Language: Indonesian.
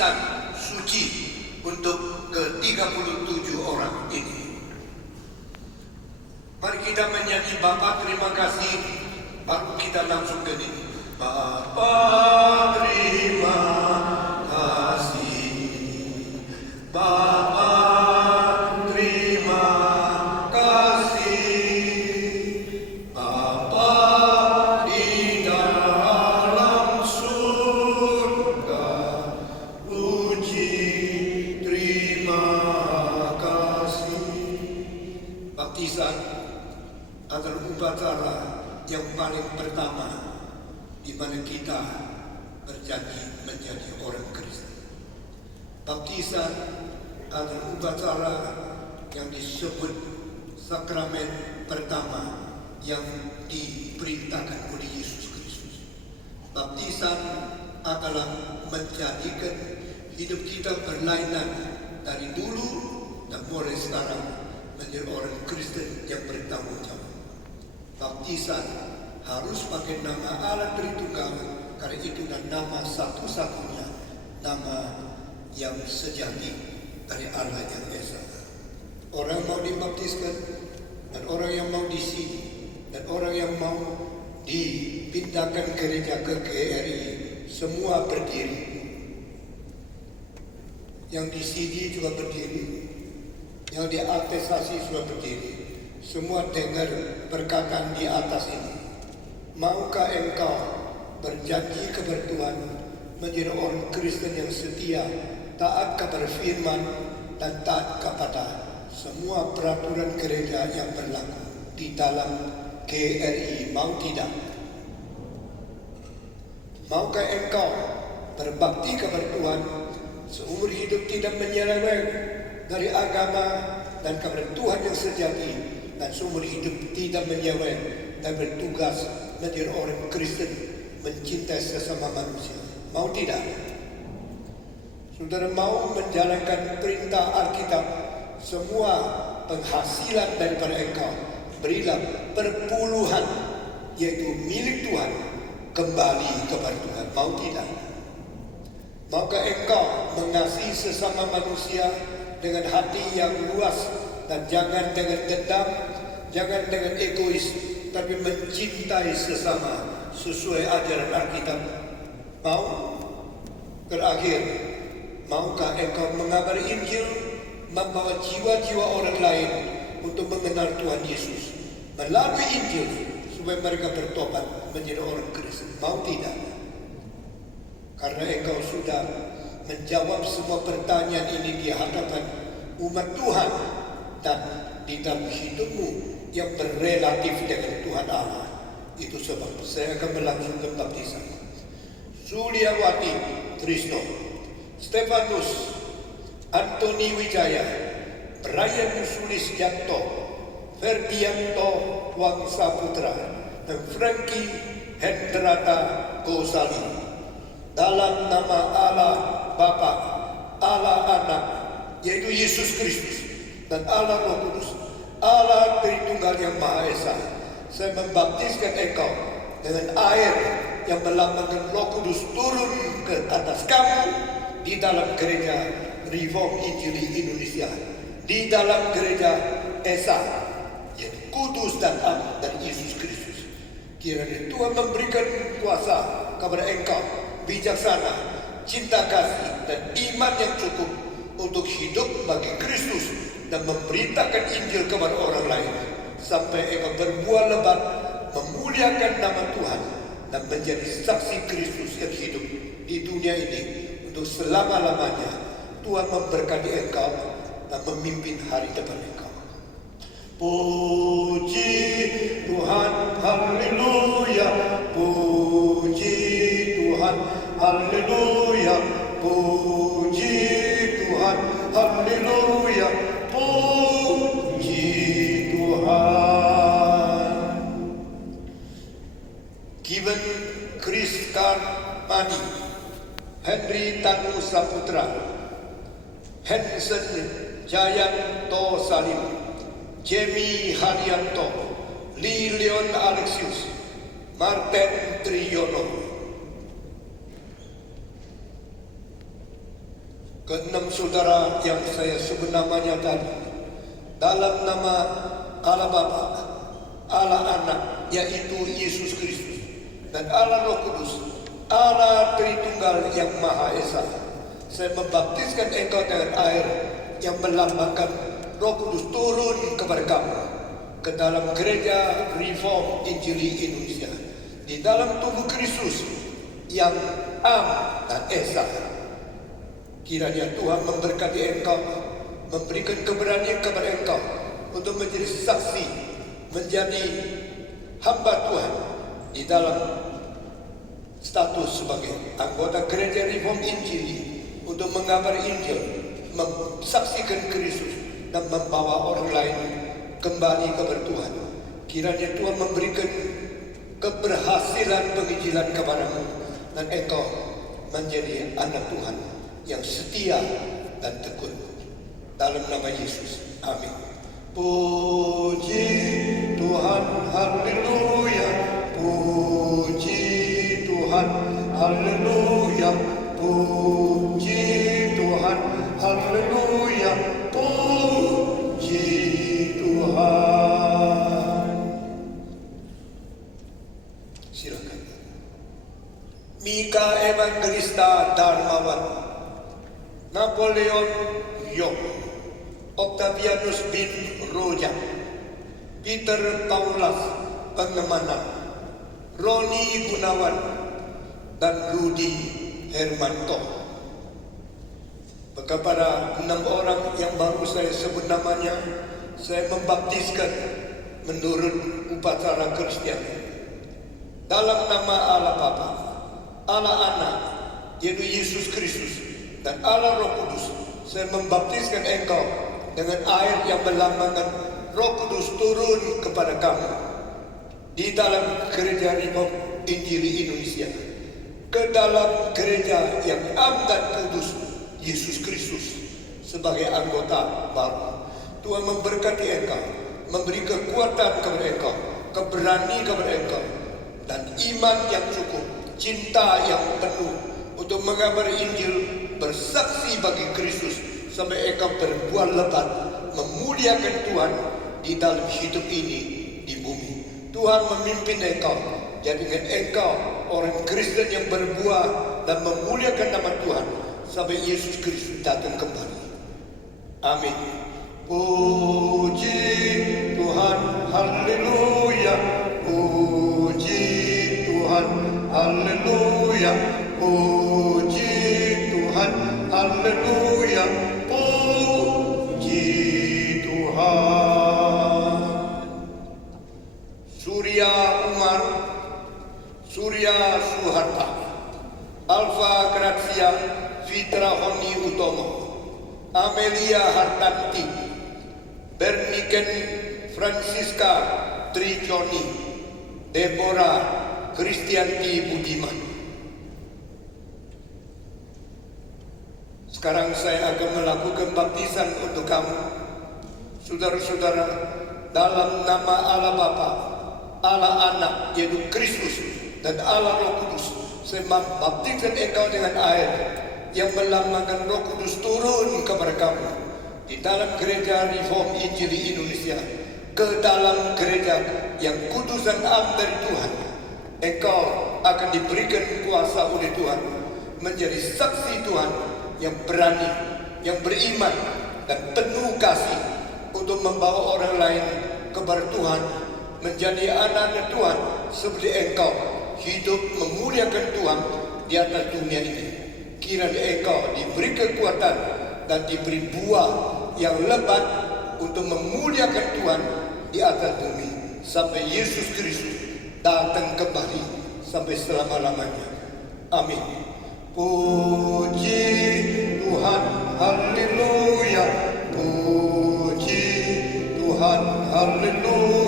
baptisan suci untuk ke-37 orang ini. Mari kita menyanyi Bapa terima kasih, baru kita langsung ke ini. Bapa terima kasih, Bapa terima kasih, Bapa di dalam surga, puji terima kasih. Baptisan adalah upacara yang paling pertama di mana kita berjanji menjadi orang Kristen. Baptisan adalah upacara yang disebut sakramen pertama yang diperintahkan oleh Yesus Kristus. Baptisan adalah menjadikan hidup kita berlainan dari dulu dan mulai sekarang menjadi orang Kristen yang bertanggung jawab. Baptisan harus pakai nama Allah Tritunggal, karena itu dan nama satu-satunya, nama yang sejati dari Allah yang Esa. Orang mau dibaptiskan dan orang yang mau di sini dan orang yang mau dipindahkan gereja ke GRI semua berdiri. Yang di sini juga berdiri, yang di atestasi juga berdiri. Semua dengar perkataan di atas ini. Maukah engkau berjanji kepada Tuhan menjadi orang Kristen yang setia, taat kepada firman dan taat kepada semua peraturan gereja yang berlaku di dalam GRI, mau tidak? Maukah engkau berbakti kepada Tuhan seumur hidup tidak menyeleweng dari agama dan kepada Tuhan yang sejati, dan seumur hidup tidak menyeleweng dan bertugas menjadi orang Kristen mencintai sesama manusia? Mau tidak? Saudara mau menjalankan perintah Alkitab, semua penghasilan daripada engkau berilah perpuluhan, yaitu milik Tuhan, kembali kepada Tuhan. Mau tidak? Maukah engkau mengasihi sesama manusia dengan hati yang luas dan jangan dengan dendam, jangan dengan egois, tapi mencintai sesama sesuai ajaran Alkitab? Mau? Terakhir, maukah engkau mengabari Injil, membawa jiwa-jiwa orang lain untuk mengenal Tuhan Yesus melalui Injil supaya mereka bertobat menjadi orang Kristen? Mau tidak? Karena engkau sudah menjawab semua pertanyaan ini di hadapan umat Tuhan dan di dalam hidupmu yang berrelatif dengan Tuhan Allah. Itu sebab saya akan melangsungkan baptisan. Suliawati Trisno, Stefanus Antoni Wijaya, Brian Sulisyanto, Ferdianto Wangsa Putra, dan Frankie Hendrata Gosali. Dalam nama Allah Bapa, Allah Anak, yaitu Yesus Kristus, dan Allah Roh Kudus, Allah Tritunggal yang Maha Esa, saya membaptiskan engkau dengan air yang melambangkan Roh Kudus turun ke atas kamu di dalam gereja Reform Injili Indonesia, di dalam gereja Esa, yaitu Kudus dan Am dan Yesus Kristus. Kiranya Tuhan memberikan kuasa kepada engkau, bijaksana, cinta kasih, dan iman yang cukup untuk hidup bagi Kristus dan memberitakan Injil kepada orang lain, sampai engkau berbuah lebat memuliakan nama Tuhan dan menjadi saksi Kristus yang hidup di dunia ini untuk selama-lamanya. Tuhan memberkati engkau dan memimpin hari depan engkau. Puji Tuhan, haleluya. Puji Tuhan, haleluya. Puji Tuhan, haleluya. Puji Tuhan. Given Chris Karmani, Henry Tanu Saputra, Hansen Jayanto Salim, Jamie Haryanto, Lee Leon Alexius, Martin Triyono. Keenam saudara yang saya sebut namanya tadi, dalam nama Allah Bapa, Allah Anak, yaitu Yesus Kristus, dan Allah Roh Kudus, Allah Tritunggal yang Maha Esa, saya membaptiskan engkau dengan air yang melambangkan Roh Kudus turun kepada kamu ke dalam gereja Reform Injili Indonesia, di dalam tubuh Kristus yang Am dan Esa. Kiranya Tuhan memberkati engkau, memberikan keberanian kepada engkau untuk menjadi saksi, menjadi hamba Tuhan di dalam status sebagai anggota gereja Reform Injili, untuk mengabari Injil, mensaksikan Kristus, dan membawa orang lain kembali kepada Tuhan. Kiranya Tuhan memberikan keberhasilan penginjilan kepadamu, dan engkau menjadi anak Tuhan yang setia dan tekun. Dalam nama Yesus, amin. Puji Tuhan, haleluya. Puji Tuhan, haleluya. Puji Tuhan, haleluya. Puji Tuhan. Silakan. Mika Evangelista Darmawan, Napoleon Young, Octavianus bin Rojak, Peter Paulas Pengemana, Roni Gunawan, dan Rudi Hermanto. Kepada 6 orang yang baru saya sebut namanya, saya membaptiskan menurut upacara Kristen. Dalam nama Allah Bapa, Allah Anak, yaitu Yesus Kristus, dan Allah Roh Kudus, saya membaptiskan engkau dengan air yang melambangkan Roh Kudus turun kepada kamu di dalam gereja Reform Injili Indonesia, ke dalam gereja yang am dan kudus Yesus Kristus sebagai anggota baru. Tuhan memberkati engkau, memberi kekuatan kepada engkau, keberanian kepada engkau, dan iman yang cukup, cinta yang penuh untuk mengabari Injil, bersaksi bagi Kristus sampai engkau berbuah lebat, memuliakan Tuhan di dalam hidup ini di bumi. Tuhan memimpin engkau, jadikan engkau orang Kristen yang berbuah dan memuliakan nama Tuhan sampai Yesus Kristus datang kembali. Amin. Puji Tuhan, haleluya. Puji Tuhan, haleluya. Puji Tuhan, haleluya. Puji Tuhan. Surya Umar, Surya Suharta, Alfa Gracia Fitra Honi Utomo, Amelia Hartanti, Berniken Francisca Triconi, Deborah Kristianti Budiman. Sekarang saya akan melakukan baptisan untuk kamu, saudara-saudara, dalam nama Allah Bapa, Allah Anak, yaitu Kristus, dan Allah Roh Kudus. Saya membaptiskan engkau dengan air yang melambangkan Roh Kudus turun kepada kamu di dalam gereja Reform Injili Indonesia, ke dalam gereja yang kudus dan am dari Tuhan. Engkau akan diberikan kuasa oleh Tuhan menjadi saksi Tuhan yang berani, yang beriman, dan penuh kasih untuk membawa orang lain kepada Tuhan, menjadi anak-anak Tuhan seperti engkau, hidup memuliakan Tuhan di atas dunia ini. Kiranya engkau diberi kekuatan dan diberi buah yang lebat untuk memuliakan Tuhan di atas bumi sampai Yesus Kristus datang kembali sampai selama-lamanya. Amin. Puji Tuhan, haleluya. Puji Tuhan, haleluya.